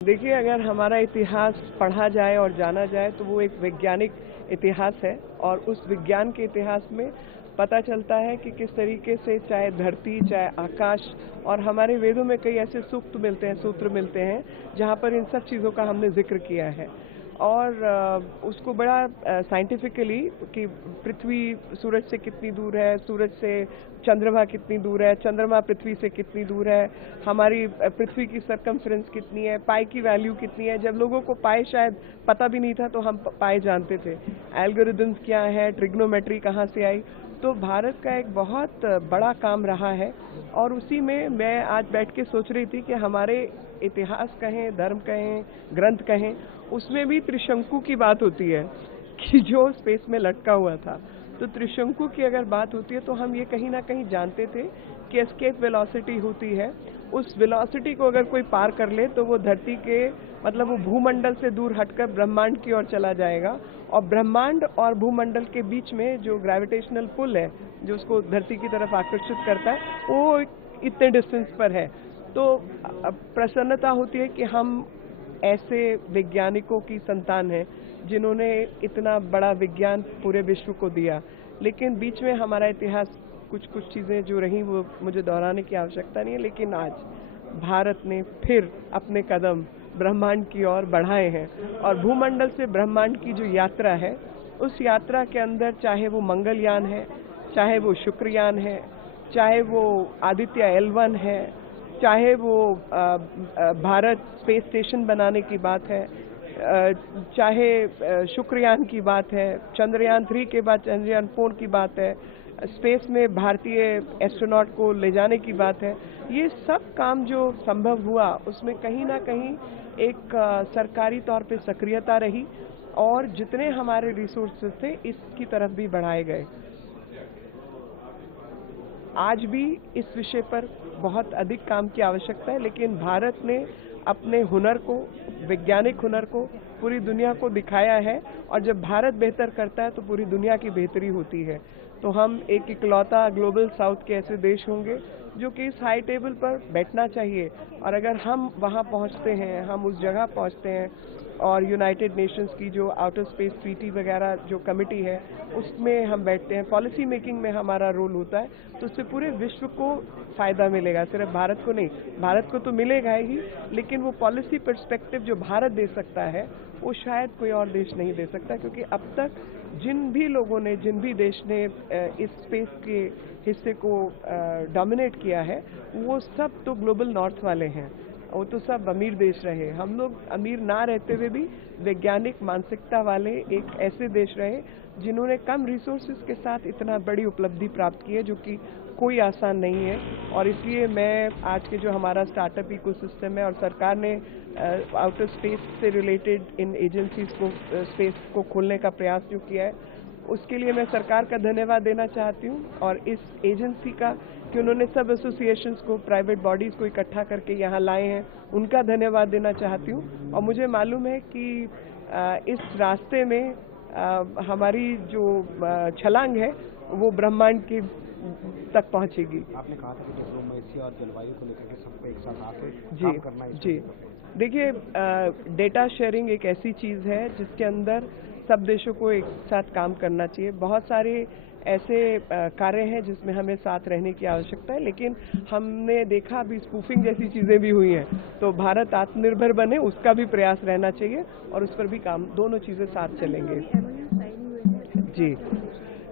देखिए, अगर हमारा इतिहास पढ़ा जाए और जाना जाए तो वो एक वैज्ञानिक इतिहास है और उस विज्ञान के इतिहास में पता चलता है कि किस तरीके से चाहे धरती, चाहे आकाश और हमारे वेदों में कई ऐसे सूक्त मिलते हैं, सूत्र मिलते हैं जहाँ पर इन सब चीज़ों का हमने जिक्र किया है और उसको बड़ा साइंटिफिकली कि पृथ्वी सूरज से कितनी दूर है, सूरज से चंद्रमा कितनी दूर है, चंद्रमा पृथ्वी से कितनी दूर है, हमारी पृथ्वी की सरकमफ्रेंस कितनी है, पाई की वैल्यू कितनी है। जब लोगों को पाई शायद पता भी नहीं था तो हम पाई जानते थे। एल्गोरिदम्स क्या है, ट्रिग्नोमेट्री कहाँ से आई। तो भारत का एक बहुत बड़ा काम रहा है और उसी में मैं आज बैठ के सोच रही थी कि हमारे इतिहास कहें, धर्म कहें, ग्रंथ कहें, उसमें भी त्रिशंकु की बात होती है कि जो स्पेस में लटका हुआ था। तो त्रिशंकु की अगर बात होती है तो हम ये कहीं ना कहीं जानते थे कि एस्केप वेलोसिटी होती है। उस वेलोसिटी को अगर कोई पार कर ले तो वो धरती के मतलब वो भूमंडल से दूर हटकर ब्रह्मांड की ओर चला जाएगा और ब्रह्मांड और भूमंडल के बीच में जो ग्रेविटेशनल पुल है जो उसको धरती की तरफ आकर्षित करता है वो इतने डिस्टेंस पर है। तो प्रसन्नता होती है कि हम ऐसे वैज्ञानिकों की संतान हैं जिन्होंने इतना बड़ा विज्ञान पूरे विश्व को दिया। लेकिन बीच में हमारा इतिहास कुछ चीज़ें जो रहीं वो मुझे दोहराने की आवश्यकता नहीं है, लेकिन आज भारत ने फिर अपने कदम ब्रह्मांड की ओर बढ़ाए हैं और भूमंडल से ब्रह्मांड की जो यात्रा है उस यात्रा के अंदर चाहे वो मंगलयान है, चाहे वो शुक्रयान है, चाहे वो आदित्य L1 है, चाहे वो भारत स्पेस स्टेशन बनाने की बात है, चाहे शुक्रयान की बात है, चंद्रयान 3 के बाद चंद्रयान 4 की बात है, स्पेस में भारतीय एस्ट्रोनॉट को ले जाने की बात है। ये सब काम जो संभव हुआ उसमें कहीं ना कहीं एक सरकारी तौर पे सक्रियता रही और जितने हमारे रिसोर्सेज थे इसकी तरफ भी बढ़ाए गए। आज भी इस विषय पर बहुत अधिक काम की आवश्यकता है, लेकिन भारत ने अपने हुनर को, वैज्ञानिक हुनर को पूरी दुनिया को दिखाया है और जब भारत बेहतर करता है तो पूरी दुनिया की बेहतरी होती है। तो हम एक इकलौता ग्लोबल साउथ के ऐसे देश होंगे जो कि इस हाई टेबल पर बैठना चाहिए और अगर हम वहाँ पहुँचते हैं, हम उस जगह पहुँचते हैं और यूनाइटेड नेशंस की जो आउटर स्पेस ट्रीटी वगैरह जो कमेटी है उसमें हम बैठते हैं, पॉलिसी मेकिंग में हमारा रोल होता है, तो उससे पूरे विश्व को फ़ायदा मिलेगा, सिर्फ भारत को नहीं। भारत को तो मिलेगा ही, लेकिन वो पॉलिसी पर्सपेक्टिव जो भारत दे सकता है वो शायद कोई और देश नहीं दे सकता, क्योंकि अब तक जिन भी लोगों ने, जिन भी देश ने इस स्पेस के हिस्से को डोमिनेट किया है वो सब तो ग्लोबल नॉर्थ वाले हैं, वो तो सब अमीर देश रहे। हम लोग अमीर ना रहते हुए भी वैज्ञानिक मानसिकता वाले एक ऐसे देश रहे जिन्होंने कम रिसोर्सेज के साथ इतना बड़ी उपलब्धि प्राप्त की है जो कि कोई आसान नहीं है। और इसलिए मैं आज के जो हमारा स्टार्टअप इकोसिस्टम है और सरकार ने आउटर स्पेस से रिलेटेड इन एजेंसीज को, स्पेस को खोलने का प्रयास जो किया है उसके लिए मैं सरकार का धन्यवाद देना चाहती हूँ और इस एजेंसी का कि उन्होंने सब एसोसिएशंस को, प्राइवेट बॉडीज़ को इकट्ठा करके यहाँ लाए हैं, उनका धन्यवाद देना चाहती हूँ। और मुझे मालूम है कि इस रास्ते में हमारी जो छलांग है वो ब्रह्मांड की तक पहुँचेगी। आपने कहा था कि डिप्लोमेसी और जलवायु को लेकर के सबको एक साथ आके काम करना है। जी, देखिए, डेटा शेयरिंग एक ऐसी चीज़ है जिसके अंदर सब देशों को एक साथ काम करना चाहिए। बहुत सारे ऐसे कार्य हैं जिसमें हमें साथ रहने की आवश्यकता है, लेकिन हमने देखा अभी स्पूफिंग जैसी चीज़ें भी हुई हैं, तो भारत आत्मनिर्भर बने उसका भी प्रयास रहना चाहिए और उस पर भी काम, दोनों चीज़ें साथ चलेंगे। जी,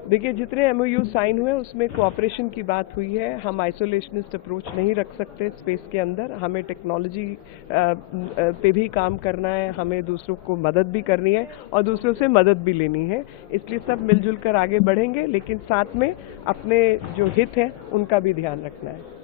देखिए, जितने MOU साइन हुए उसमें कोऑपरेशन की बात हुई है। हम आइसोलेशनिस्ट अप्रोच नहीं रख सकते स्पेस के अंदर, हमें टेक्नोलॉजी पे भी काम करना है, हमें दूसरों को मदद भी करनी है और दूसरों से मदद भी लेनी है। इसलिए सब मिलजुल कर आगे बढ़ेंगे, लेकिन साथ में अपने जो हित हैं उनका भी ध्यान रखना है।